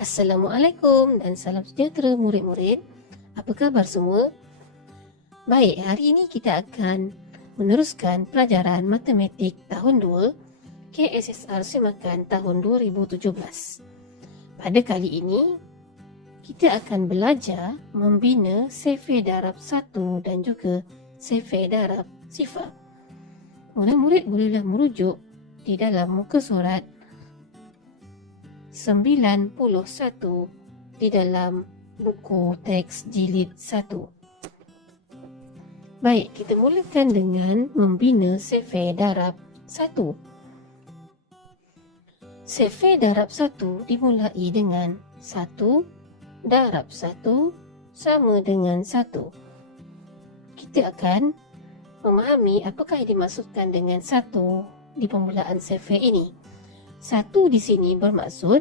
Assalamualaikum dan salam sejahtera murid-murid. Apa khabar semua? Baik, hari ini kita akan meneruskan pelajaran matematik tahun 2 KSSR Semakan tahun 2017. Pada kali ini, kita akan belajar membina survey darab 1 dan juga survey darab sifar. Murid-murid bolehlah merujuk di dalam muka surat 91 di dalam buku teks jilid 1. Baik, kita mulakan dengan membina survey darab 1. Survey darab 1 dimulai dengan 1 darab 1 sama dengan 1. Kita akan memahami apakah yang dimaksudkan dengan 1 di permulaan survey ini. 1 di sini bermaksud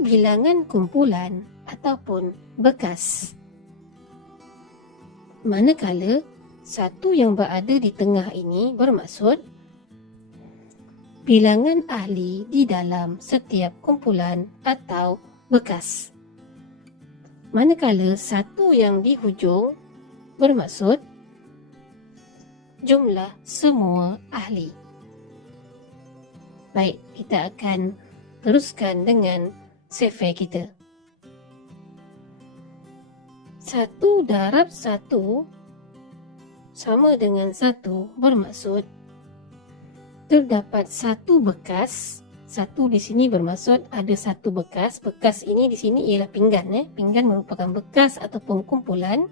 bilangan kumpulan ataupun bekas. Manakala 1 yang berada di tengah ini bermaksud bilangan ahli di dalam setiap kumpulan atau bekas. Manakala 1 yang di hujung bermaksud jumlah semua ahli. Baik, kita akan teruskan dengan survey kita. 1 darab 1 sama dengan 1 bermaksud terdapat satu bekas. 1 di sini bermaksud ada satu bekas. Bekas ini di sini ialah pinggan. Pinggan merupakan bekas ataupun kumpulan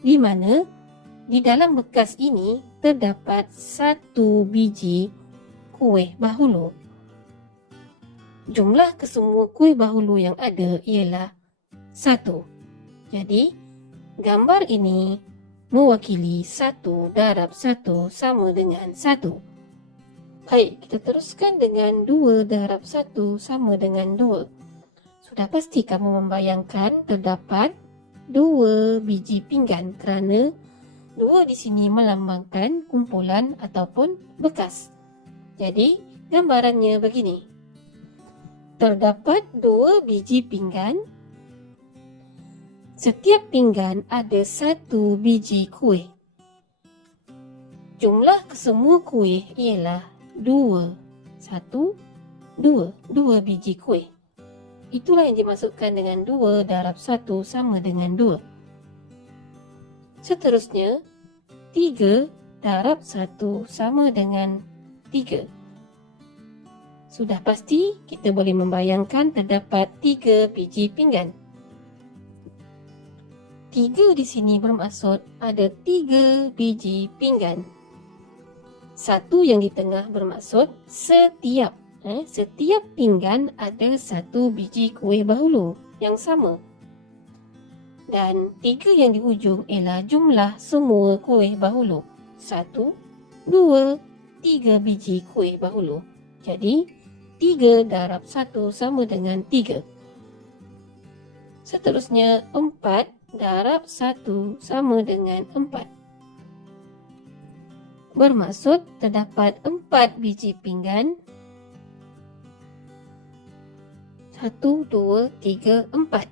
di mana di dalam bekas ini terdapat satu biji kuih bahulu. Jumlah kesemua kuih bahulu yang ada ialah 1. Jadi, gambar ini mewakili 1 darab 1 sama dengan 1. Baik, kita teruskan dengan 2 darab 1 sama dengan 2. Sudah pasti kamu membayangkan terdapat 2 biji pinggan kerana 2 di sini melambangkan kumpulan ataupun bekas. Jadi, gambarannya begini. Terdapat 2 biji pinggan. Setiap pinggan ada 1 biji kuih. Jumlah kesemua kuih ialah 2. 2 biji kuih. Itulah yang dimaksudkan dengan 2 darab 1 sama dengan 2. Seterusnya, 3 darab 1 sama dengan 3. Sudah pasti kita boleh membayangkan terdapat 3 biji pinggan. 3 di sini bermaksud ada 3 biji pinggan. 1 yang di tengah bermaksud setiap pinggan ada 1 biji kuih bahulu yang sama. Dan 3 yang di hujung ialah jumlah semua kuih bahulu. 1, 2, 3 biji kuih bahulu. Jadi, 3 darab 1 sama dengan 3. Seterusnya, 4 darab 1 sama dengan 4. Bermaksud terdapat 4 biji pinggan. 1, 2, 3, 4.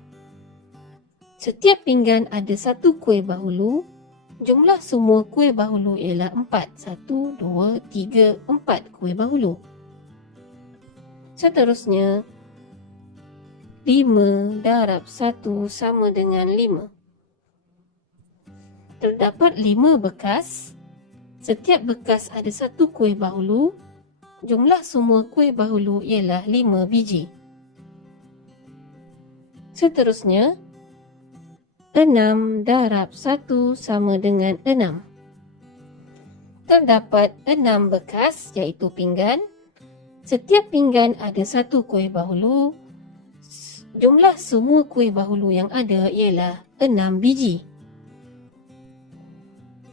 Setiap pinggan ada 1 kuih bahulu. Jumlah semua kuih bahulu ialah 4. 1, 2, 3, 4 kuih bahulu. Seterusnya, 5 darab 1 sama dengan 5. Terdapat 5 bekas. Setiap bekas ada 1 kuih bahulu. Jumlah semua kuih bahulu ialah 5 biji. Seterusnya, 6 darab 1 sama dengan 6. Terdapat 6 bekas iaitu pinggan. Setiap pinggan ada 1 kuih bahulu. Jumlah semua kuih bahulu yang ada ialah 6 biji.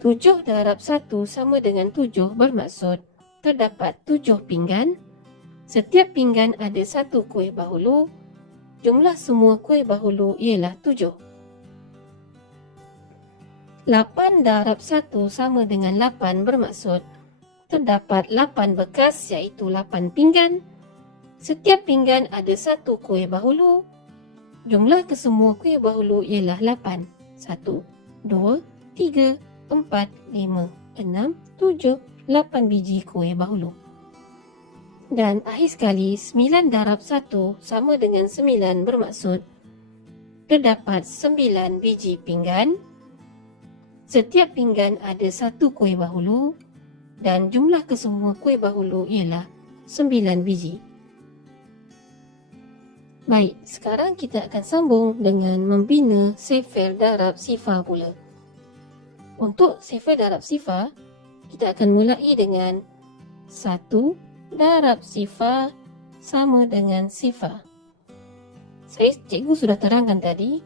7 darab 1 sama dengan 7 bermaksud terdapat 7 pinggan. Setiap pinggan ada 1 kuih bahulu. Jumlah semua kuih bahulu ialah 7. 8 darab 1 sama dengan 8 bermaksud terdapat 8 bekas iaitu 8 pinggan. Setiap pinggan ada satu kuih bahulu. Jumlah kesemua kuih bahulu ialah 8. 1, 2, 3, 4, 5, 6, 7, 8 biji kuih bahulu. Dan akhir sekali, 9 darab 1 sama dengan 9 bermaksud terdapat 9 biji pinggan. Setiap pinggan ada satu kuih bahulu dan jumlah kesemua kuih bahulu ialah 9 biji. Baik, sekarang kita akan sambung dengan membina sifar darab sifar pula. Untuk sifar darab sifar, kita akan mulai dengan 1 darab sifar sama dengan sifar. Cikgu sudah terangkan tadi,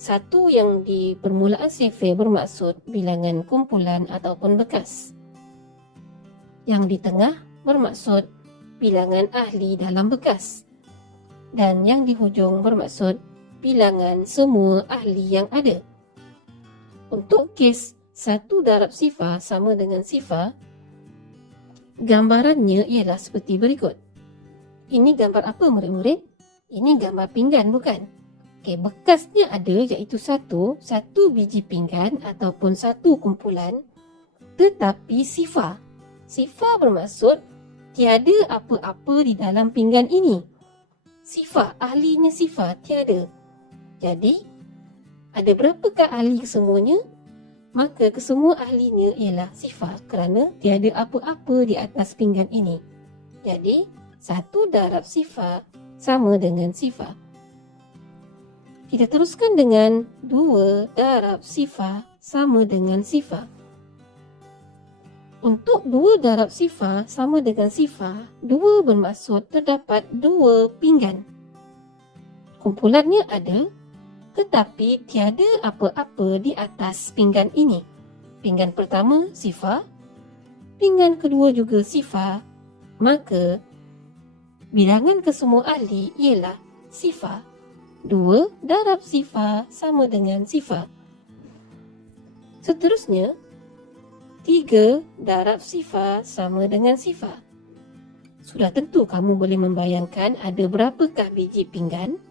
1 yang di permulaan sifar bermaksud bilangan kumpulan ataupun bekas. Yang di tengah bermaksud bilangan ahli dalam bekas. Dan yang di hujung bermaksud bilangan semua ahli yang ada. Untuk kes 1 darab sifar sama dengan sifar, gambarannya ialah seperti berikut. Ini gambar apa murid-murid? Ini gambar pinggan bukan? Okey, bekasnya ada iaitu satu biji pinggan ataupun satu kumpulan, tetapi sifar. Sifar bermaksud tiada apa-apa di dalam pinggan ini. Sifar, ahlinya sifar tiada. Jadi, ada berapakah ahli kesemuanya? Maka kesemua ahlinya ialah sifar kerana tiada apa-apa di atas pinggan ini. Jadi, 1 darab sifar sama dengan sifar. Kita teruskan dengan 2 darab sifar sama dengan sifar. Untuk 2 darab sifar sama dengan sifar, 2 bermaksud terdapat 2 pinggan. Kumpulannya ada, tetapi tiada apa-apa di atas pinggan ini. Pinggan pertama sifar, pinggan kedua juga sifar, maka bilangan kesemua ahli ialah sifar. 2 darab sifar sama dengan sifar. Seterusnya, 3 darab sifar sama dengan sifar. Sudah tentu kamu boleh membayangkan ada berapakah biji pinggan?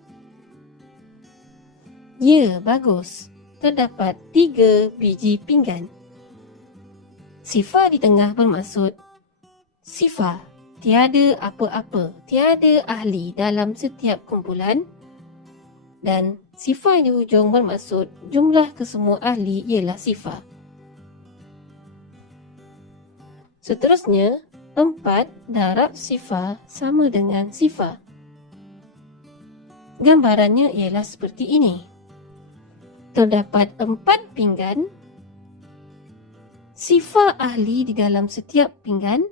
Ya, bagus. Terdapat 3 biji pinggan. Sifar di tengah bermaksud sifar. Tiada apa-apa, tiada ahli dalam setiap kumpulan. Dan sifar di hujung bermaksud jumlah kesemua ahli ialah sifar. Seterusnya, 4 darab sifar sama dengan sifar. Gambarannya ialah seperti ini. Terdapat 4 pinggan. Sifar ahli di dalam setiap pinggan.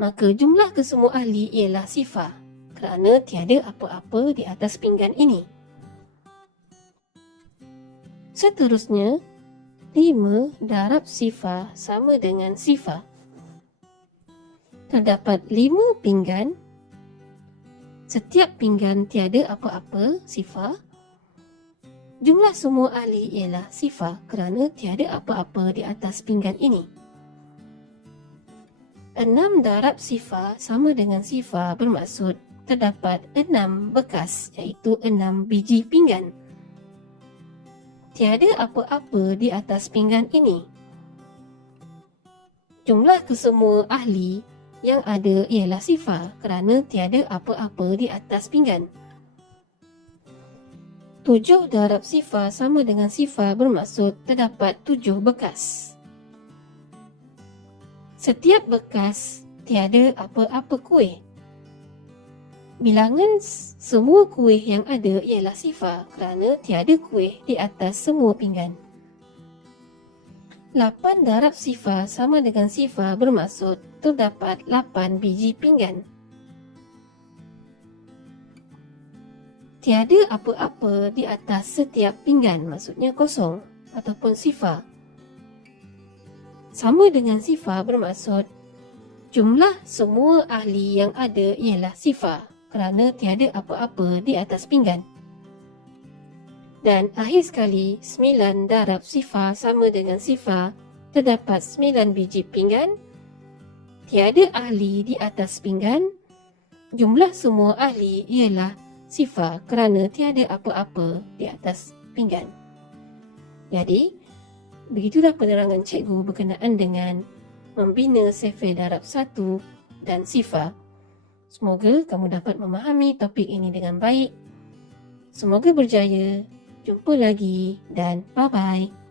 Maka jumlah kesemua ahli ialah sifar kerana tiada apa-apa di atas pinggan ini. Seterusnya, 5 darab sifar sama dengan sifar. Terdapat 5 pinggan. Setiap pinggan tiada apa-apa, sifar. Jumlah semua ahli ialah sifar kerana tiada apa-apa di atas pinggan ini. 6 darab sifar sama dengan sifar bermaksud terdapat 6 bekas iaitu 6 biji pinggan. Tiada apa-apa di atas pinggan ini. Jumlah kesemua ahli yang ada ialah sifar kerana tiada apa-apa di atas pinggan. 7 darab sifar sama dengan sifar bermaksud terdapat 7 bekas. Setiap bekas tiada apa-apa kuih. Bilangan semua kuih yang ada ialah sifar kerana tiada kuih di atas semua pinggan. 8 darab sifar sama dengan sifar bermaksud terdapat 8 biji pinggan. Tiada apa-apa di atas setiap pinggan, maksudnya kosong ataupun sifar. Sama dengan sifar bermaksud jumlah semua ahli yang ada ialah sifar kerana tiada apa-apa di atas pinggan. Dan akhir sekali, 9 darab sifar sama dengan sifar, terdapat 9 biji pinggan, tiada ahli di atas pinggan, Jumlah semua ahli ialah sifar kerana tiada apa-apa di atas pinggan. Jadi, begitulah penerangan cikgu berkenaan dengan membina sifar darab 1 dan sifar. Semoga kamu dapat memahami topik ini dengan baik. Semoga berjaya. Jumpa lagi dan bye-bye.